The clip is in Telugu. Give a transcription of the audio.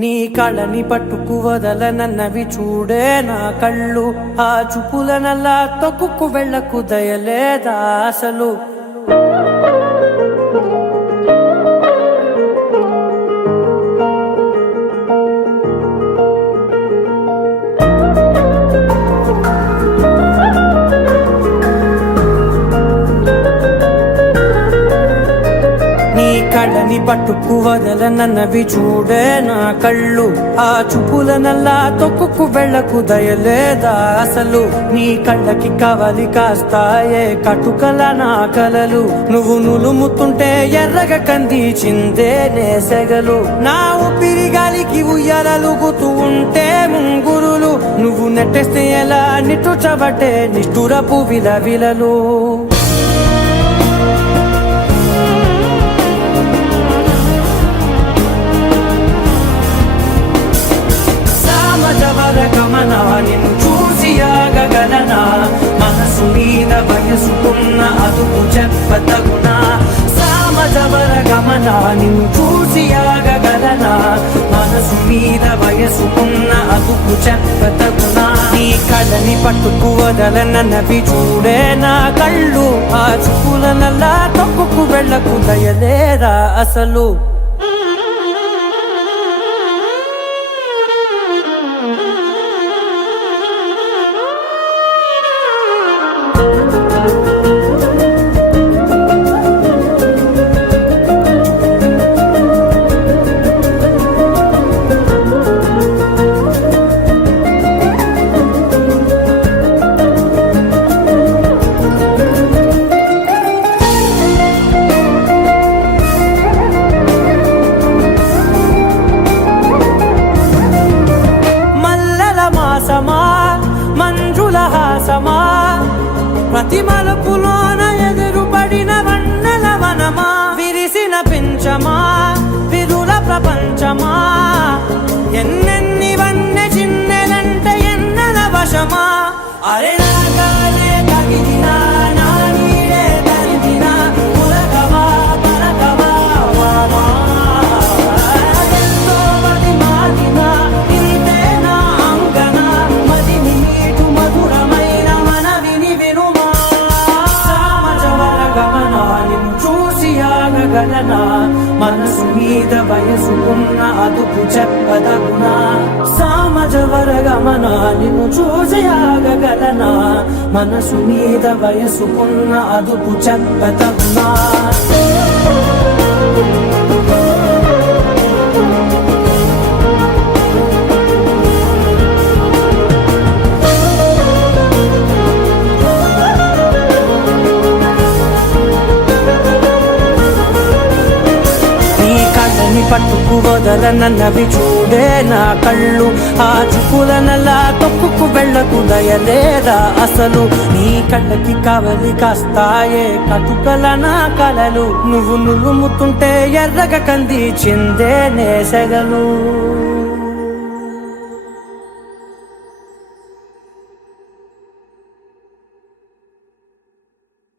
నీ కళని పట్టుకు వదలనన్నవి చూడే నా కళ్ళు. ఆ చూపులనల్లా తొక్కుకు వెళ్ళకు దయలేదా అసలు? కళ్ళని పట్టుకు వదలనన్నవి చూడే నా కళ్ళు. ఆ చూపులనల్లా తొక్కుకు వెళ్ళకు దయలేదా అసలు? నీ కళ్ళకి కవలి కాస్తాయే కటుకల నా కలలు. నువ్వు నులుముతుంటే ఎర్రగ కంది చిందే నేసెగలు నా ఊపిరి గాలికి ఉయ్యాలలుగుతూ ఉంటే ముంగురులు. నువ్వు నెట్టేస్తే ఎలా నిట్టుచబట్టే నిష్ఠురపు విలవిలలు సామజవర గమన నిన్ను చూసి ఆగగలనా? మనసు మీద వయసుకున్న అదుపు చెప్పతగున? సామజవర గమన నిన్ను చూసి ఆగగలనా? మనసు మీద వయసుకున్న అదుపు చెప్పతగున? నీ కళ్ళని పట్టుకు వదలన నవి చూడే నా కళ్ళు. ఆ చూపులనల్లా తప్పుకు వెళ్ళకు దయలేరా అసలు? వనమా? ప్రతి మలుపులోన ఎదురుపడిన వన్నెల వనమా? విరిసిన పించమా? విరుల ప్రపంచమా? ఎన్నెన్ని వన్నె చిన్నెలంటే ఎన్నెల వశమా? అరే నాగా ఆగగలన మనసు మీద వయసుకున్న అదుపు చెప్పదగునా సామజవర గమనాలను నిన్ను మనసు మీద వయసుకున్న అదుపు చెప్పదగునా పట్టుకు పట్టుకు నవి చూడే నా కళ్ళు. ఆ చూపులనల్లా తొక్కుకు వెళ్ళకు దయలేదా అసలు? నీ కళ్ళకి కవలి కాస్తాయే కటుకల నా కలలు. నువ్వు నులుముతుంటే ఎర్రగ కంది చిందే నేసెగలు